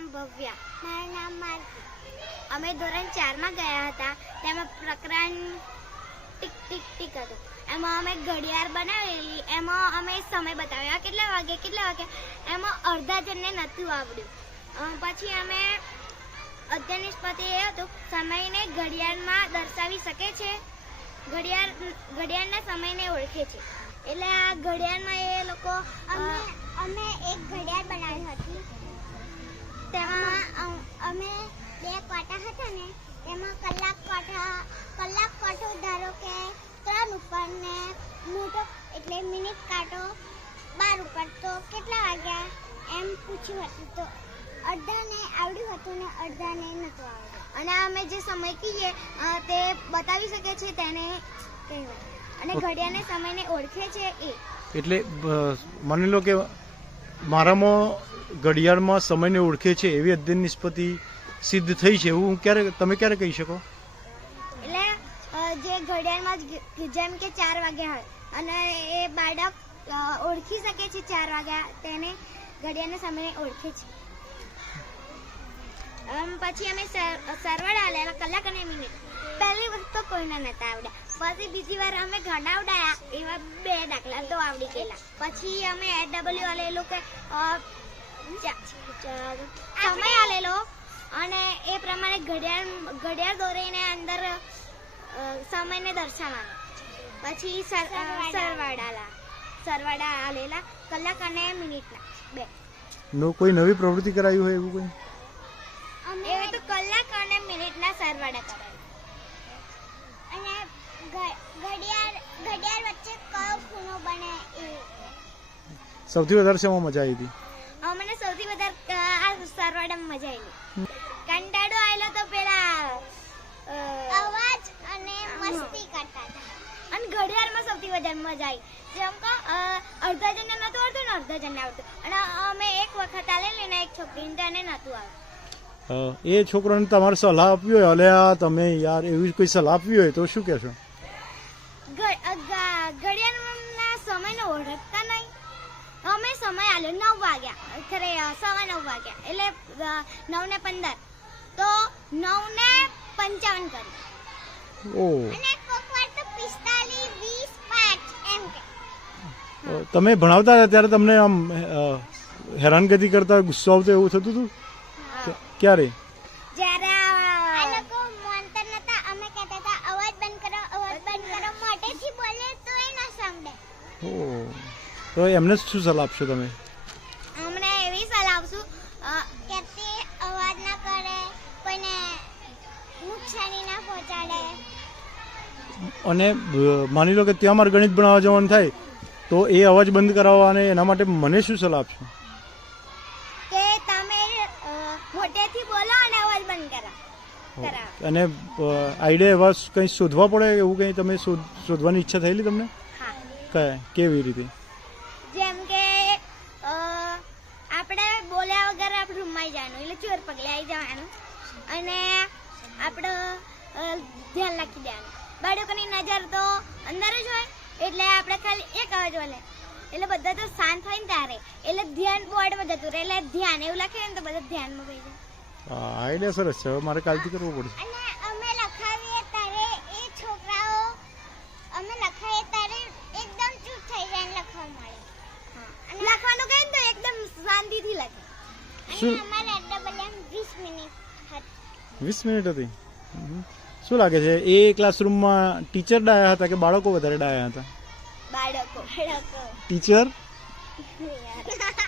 નામ ભવ્યા. મારું નામ માલતી. અમે ધોરણ ચારમાં ગયા હતા. તેમાં પ્રકરણ ટીક ટીક ટીક હતું. એમાં અમે ઘડિયાળ બનાવેલી. એમાં અમે સમય બતાવ્યો. કેટલા વાગે કેટલા વાગે? એમાં અડધા જણને નહોતું આવડ્યું. પછી અમે અધ્યયન નિષ્પતિ એ હતું. સમયને ઘડિયાળમાં દર્શાવી શકે છે. ઘડિયાળ, ઘડિયાળના સમયને ઓળખે છે. એટલે આ ઘડિયાળમાં એ લોકો અમે અમે એક ઘડિયાળ બનાવી હતી. તેમાં અમે બે કોટા હતા ને તેમાં કલાક કોઠા કલાક કોટો ધારો કે ત્રણ ઉપર ને મોટો એટલે મિનિટ કાંટો બાર ઉપર. તો કેટલા વાગ્યા? એમ પૂછ્યું હતું. તો અડધાને આવડ્યું હતું ને અડધાને નહોતું આવડ્યું અને અમે જે સમય કહીએ તે બતાવી શકે છે તેને કહેવાય. અને ઘડિયાળને સમયને ઓળખે છે એ. એટલે માની લો કે મારામાં ઘડિયાળમાં સમયને ઓળખે છે એવી અધ્યયન નિષ્પતિ સિદ્ધ થઈ છે એવું ક્યારે તમે ક્યારે કહી શકો? એટલે જે ઘડિયાળમાં જેમ કે ચાર વાગ્યા હોય અને એ બાળક ઓળખી શકે છે ચાર વાગ્યા તેને ઘડિયાળના સમયને ઓળખે છે. પછી અમે સર- સરવાળા આવેલા કલાક અને મિનિટ. પહેલી વખત તો કોઈને નતા આવડ્યા. પછી બીજી વાર અમે ઘડાવડાયા એવા બે દાખલા તો આવડી ગયેલા. પછી અમે એચ ડબલ્યુ એ લોકો સમય આલેલો અને એ પ્રમાણે ઘડિયાળ ઘડિયાળ દોરીને અંદર સમયને દર્શાવવાનો. પછી. સરવાળાલા. સરવાળા આલેલા કલાક અને મિનિટના. બે. નો કોઈ નવી પ્રવૃત્તિ કરાવી હોય એવું કોઈ? અમે તો કલાક અને મિનિટના સરવાળા કરાય અને ઘડિયાળ ઘડિયાળ વચ્ચે કયો ખૂણો બને એ. સૌથી વધારે શેમાં મજા આવી હતી? આ મજા આવી. કંટાળો આવેલો તો પેલા અવાજ અને મસ્તી કરતા હતા. અને ઘડિયાળમાં સૌથી વધારે મજા આવી. જેમ કે અડધા જણને નહોતું આવડતું ને અડધા જણને આવડતું. અને અમે એક વખત આલેલી ને એક છોકરીને તેને નહોતું આવડતું. એ છોકરાને તમારે સલાહ આપવી હોય અલે આ તમે યાર એવી કોઈ સલાહ આપવી હોય તો શું કહેશો? ઘડિયાળના સમયને ઓળખતા નહીં. અમે સમય આલ્યો નવ વાગ્યા. ખરે સવા નવ વાગ્યા. એટલે નવ ને પંદર. તો નવ ને પંચાવન કરી. અને કોક તો પિસ્તાલીસ વીસ પાંચ એમ કે. તમે ભણાવતા હતા ત્યારે તમને આમ હેરાનગતિ કરતા ગુસ્સો આવતો એવું થતું હતું? ક્યારે? જ્યારે આ લોકો મોનતર નતા અમે કહેતા હતા અવાજ બંધ કરો અવાજ બંધ કરો મોઢેથી બોલે તો એ ના સાંભળે. ઓ. તો એમને શું સલાહ આપશો તમે? અમને એવી સલાહ આપશું કે તે અવાજ ના કરે કોઈને નુકસાની ના પહોંચાડે. અને માની લો કે ત્યાં મારે ગણિત ભણાવવા જવાનું થાય તો એ અવાજ બંધ કરાવવા અને એના માટે મને શું સલાહ આપશો? કે તમે મોટેથી બોલો અને અવાજ બંધ કરા કરાવો. અને આઈડિયા એવા કંઈ શોધવા પડે એવું કંઈ તમે શોધવાની ઈચ્છા થયેલી તમને? કયા? કેવી રીતે? વગર જવાનું એટલે ચોર પગલે આવી જવાનું. અને આપણે ધ્યાન રાખી દેવાનું. બાળકોની નજર તો અંદર જ હોય એટલે આપણે ખાલી એક અવાજ બોલે. એટલે બધા તો શાંત હોય ને ત્યારે. એટલે ધ્યાન બોર્ડમાં જતું રહે એટલે ધ્યાન એવું લખે ને તો બધા ધ્યાનમાં પડી જાય. આઈડિયા સરસ છે મારે કાલથી કરવું પડશે અને અમે લખાવીએ ત્યારે એ છોકરાઓ અમે લખાવીએ ત્યારે એકદમ ચૂપ થઈ જાય ને લખવા મળે અને લખવાનું કહે ને તો એકદમ શાંતિથી લખે અને શું? વીસ મિનિટ હતી. શું લાગે છે એ ક્લાસરૂમમાં ટીચર ડાયા હતા કે બાળકો વધારે ડાયા હતા? બાળકો બાળકો. ટીચર